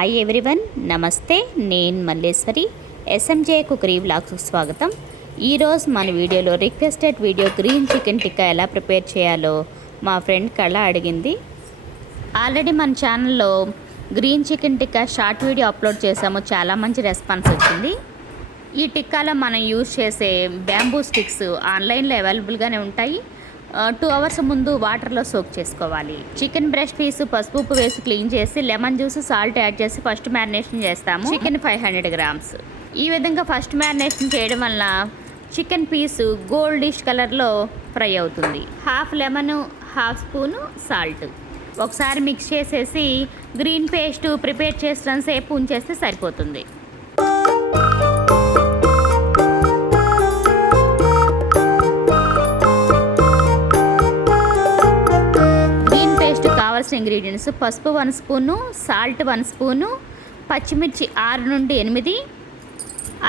Hi everyone, నమస్తే. నేను Malleswari. SMJ cookery వ్లాగ్స్కు స్వాగతం. ఈరోజు మన వీడియోలో requested video green chicken tikka ఎలా ప్రిపేర్ చేయాలో మా ఫ్రెండ్ కళ అడిగింది. ఆల్రెడీ మన ఛానల్లో green chicken tikka short video upload చేసాము. చాలా మంచి రెస్పాన్స్ వచ్చింది. ఈ టిక్కాలో మనం యూజ్ చేసే బ్యాంబూ స్టిక్స్ ఆన్లైన్లో అవైలబుల్గానే ఉంటాయి. 2 అవర్స్ ముందు వాటర్లో సోక్ చేసుకోవాలి. చికెన్ బ్రెస్ట్ పీస్ పసుపు ఉప్పు వేసి క్లీన్ చేసి లెమన్ జ్యూస్ సాల్ట్ యాడ్ చేసి ఫస్ట్ మ్యారినేషన్ చేస్తాము. Chicken 500 grams. ఈ విధంగా ఫస్ట్ మ్యారినేషన్ చేయడం వల్ల చికెన్ పీసు గోల్డిష్ కలర్లో ఫ్రై అవుతుంది. Half lemon, half spoon salt ఒకసారి మిక్స్ చేసేసి గ్రీన్ పేస్ట్ ప్రిపేర్ చేసినంతసేపు ఉంచేస్తే సరిపోతుంది. కావాల్సిన ఇంగ్రీడియంట్స్: పసుపు 1 స్పూను, సాల్ట్ 1 స్పూను, పచ్చిమిర్చి 6 నుండి 8,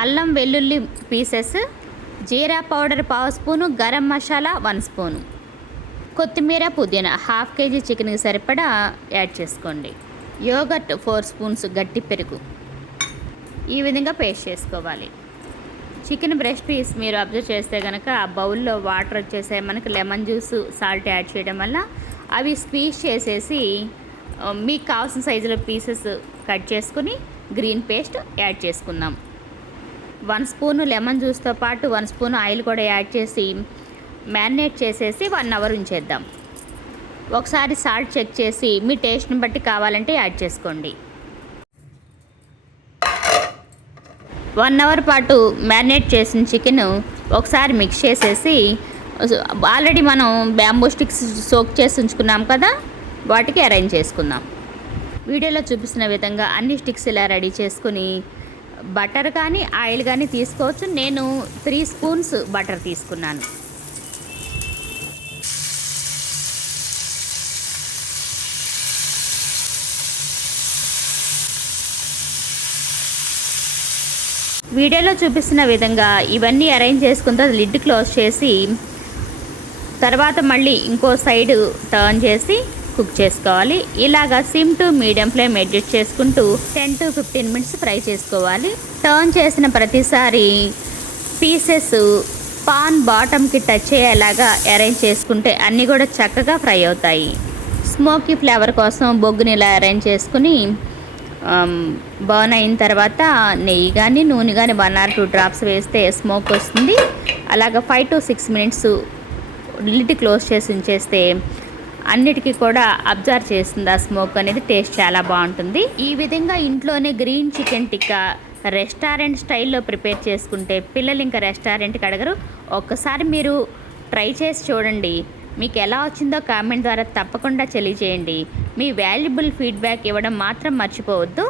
అల్లం వెల్లుల్లి pieces, jeera powder 1/2 spoon, garam masala 1 spoon, కొత్తిమీర పుదీనా 1/2 kg చికెన్కి సరిపడా యాడ్ చేసుకోండి. యోగర్ట్ 4 స్పూన్స్, గట్టి పెరుగు. ఈ విధంగా పేస్ట్ చేసుకోవాలి. చికెన్ బ్రెస్ట్ పీస్ మీరు అబ్జర్వ్ చేస్తే కనుక ఆ బౌల్లో వాటర్ వచ్చేసాయి. మనకు లెమన్ జ్యూస్ సాల్ట్ యాడ్ చేయడం వల్ల అవి స్క్వీజ్ చేసేసి మీకు కావాల్సిన సైజులో పీసెస్ కట్ చేసుకుని గ్రీన్ పేస్ట్ యాడ్ చేసుకుందాం. 1 స్పూను లెమన్ జ్యూస్తో పాటు 1 స్పూన్ ఆయిల్ కూడా యాడ్ చేసి మ్యారినేట్ చేసేసి 1 అవర్ ఉంచేద్దాం. ఒకసారి సాల్ట్ చెక్ చేసి మీ టేస్ట్ని బట్టి కావాలంటే యాడ్ చేసుకోండి. 1 అవర్ పాటు మ్యారినేట్ చేసిన చికెన్ ఒకసారి మిక్స్ చేసేసి ఆల్రెడీ మనం బ్యాంబూ స్టిక్స్ సోక్ చేసి ఉంచుకున్నాం కదా, వాటికి అరేంజ్ చేసుకుందాం. వీడియోలో చూపిస్తున్న విధంగా అన్ని స్టిక్స్ ఇలా రెడీ చేసుకుని బటర్ కానీ ఆయిల్ కానీ తీసుకోవచ్చు. నేను 3 స్పూన్స్ బటర్ తీసుకున్నాను. వీడియోలో చూపిస్తున్న విధంగా ఇవన్నీ అరేంజ్ చేసుకున్న తర్వాత లిడ్ క్లోజ్ చేసి తర్వాత మళ్ళీ ఇంకో సైడ్ టర్న్ చేసి కుక్ చేసుకోవాలి. ఇలాగా SIM to medium flame adjust చేసుకుంటూ 10 to 15 మినిట్స్ ఫ్రై చేసుకోవాలి. టర్న్ చేసిన ప్రతిసారి పీసెస్ పాన్ బాటమ్కి టచ్ అయ్యేలాగా అరేంజ్ చేసుకుంటే అన్నీ కూడా చక్కగా ఫ్రై అవుతాయి. స్మోకీ ఫ్లేవర్ కోసం బొగ్గుని ఇలా అరేంజ్ చేసుకుని బర్న్ అయిన తర్వాత నెయ్యి కానీ నూనె కానీ 1 or 2 డ్రాప్స్ వేస్తే స్మోక్ వస్తుంది. అలాగా 5 to 6 మినిట్స్ లిడ్ క్లోజ్ చేసి ఉంచేస్తే అన్నిటికీ కూడా అబ్జర్వ్ చేస్తుంది ఆ స్మోక్ అనేది. టేస్ట్ చాలా బాగుంటుంది. ఈ విధంగా ఇంట్లోనే గ్రీన్ చికెన్ టిక్కా రెస్టారెంట్ స్టైల్లో ప్రిపేర్ చేసుకుంటే పిల్లలు ఇంకా రెస్టారెంట్కి అడగరు. ఒక్కసారి మీరు ట్రై చేసి చూడండి. మీకు ఎలా వచ్చిందో కామెంట్ ద్వారా తప్పకుండా తెలియజేయండి. మీ వాల్యుబుల్ ఫీడ్బ్యాక్ ఇవ్వడం మాత్రం మర్చిపోవద్దు.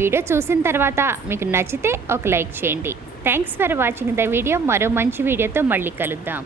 వీడియో చూసిన తర్వాత మీకు నచ్చితే ఒక లైక్ చేయండి. Thanks for watching the video. మరో మంచి వీడియోతో మళ్ళీ కలుద్దాం.